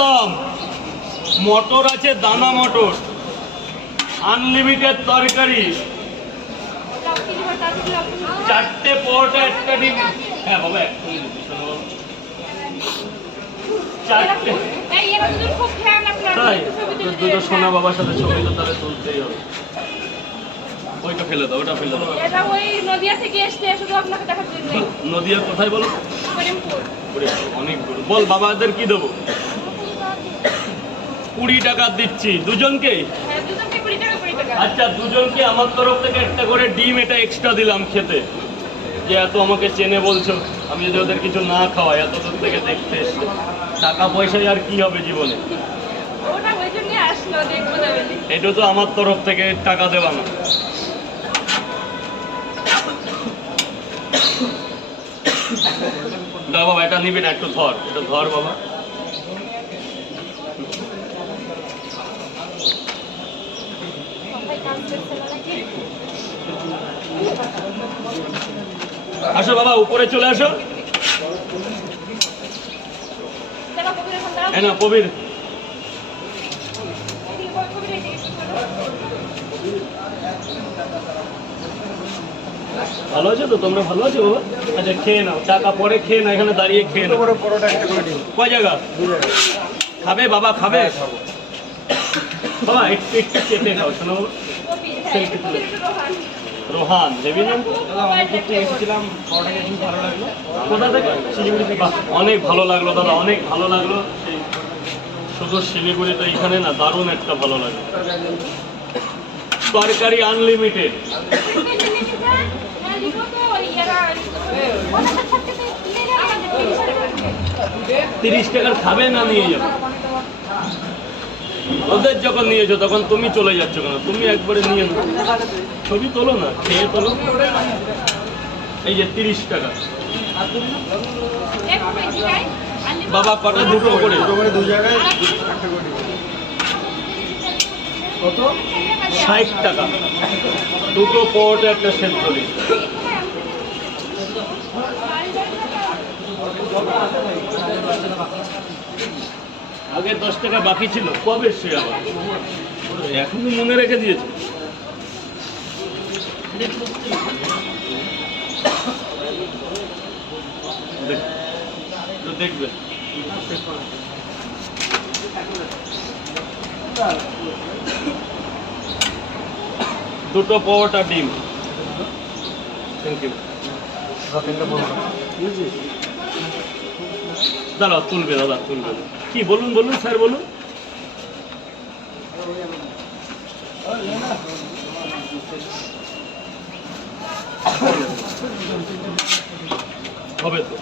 বাদাম, মটর আছে, দানা মটর, আনলিমিটেড তরকারি, 4টে পরোটা, 1টা ডিম। হ্যাঁ বাবা, 4টে। তাই দুটো সোনা বাবার সাথে ছবি তো তাহলে তুলতেই হবে। ওইটা ফেলে দাও, ওটা ফেলে দাও। এটা ওই নদিয়া থেকে এসেছে, শুধু আপনাকে দেখাতে দিই। নদিয়া কোথায় বলো? করিমপুর। অনেক দূর। বল বাবাদের কি দেবো? 20 টাকা দিচ্ছি দুজনকেই। হ্যাঁ, দুজনকে 20 টাকা, 20 টাকা। আচ্ছা, দুজনকে আমার তরফ থেকে 1টা করে ডিম এটা এক্সট্রা দিলাম খেতে। যে এত আমাকে চেনে বলছো, আমি যদি ওদের কিছু না খাওয়াই, এত দূর থেকে দেখতে এসছে, টাকা পয়সায় আর কি হবে জীবনে? ওটা ওই জন্যই আসলো, দেখবো না বলে। এটা তো আমার তরফ থেকে টাকা দেওয়া না। দাও বাবা, এটা নিবি না, একটু ধর, এটা ধর বাবা। আসো বাবা, উপরে চলে আসো। হ্যাঁ না কবির, ভালো আছো তো তোমরা? ভালো আছো বাবা? আচ্ছা খেয়ে নাও, টাকা পরে খেয়ে নাও, এখানে দাঁড়িয়ে খেয়ে নাও। কয় জায়গা খাবে বাবা? খাবে বাবা? একটু একটু চেপে খাও, শোনো বাবা। রোহান দেবী নাম। এসেছিলাম, পরোটা খেয়ে ভালো লাগলো। কোথা থেকে? শিলিগুড়ি থেকে। অনেক ভালো লাগলো দাদা, অনেক ভালো লাগলো। সেই শুধু শিলিগুড়ি তো, এখানে না দারুণ একটা ভালো লাগে। তরকারি আনলিমিটেড। 30 টাকার খাবে না নিয়ে যাবে? ওদের যখন নিয়েছো তখন তুমি চলে যাচ্ছ কেন? তুমি একবারে নিয়ে নাও, ছবি তোলো না, খেয়ে তোলো। এই যে 30 টাকা বাবা, কটা? দুটো করে। 2 জায়গায় 60 টাকা দুটো পরোটা, একটা সেদ্ধ ডিম। আগে 10 টাকা বাকি ছিল, কবে সে আবার এখনই মনে রেখে দিয়েছে। দেখবে দুটো পরোটা, ডিম। Thank you. দাঁড়াও, তুলবে দাদা, তুলবে। কি বলুন বলুন স্যার, বলুন। হবে তো।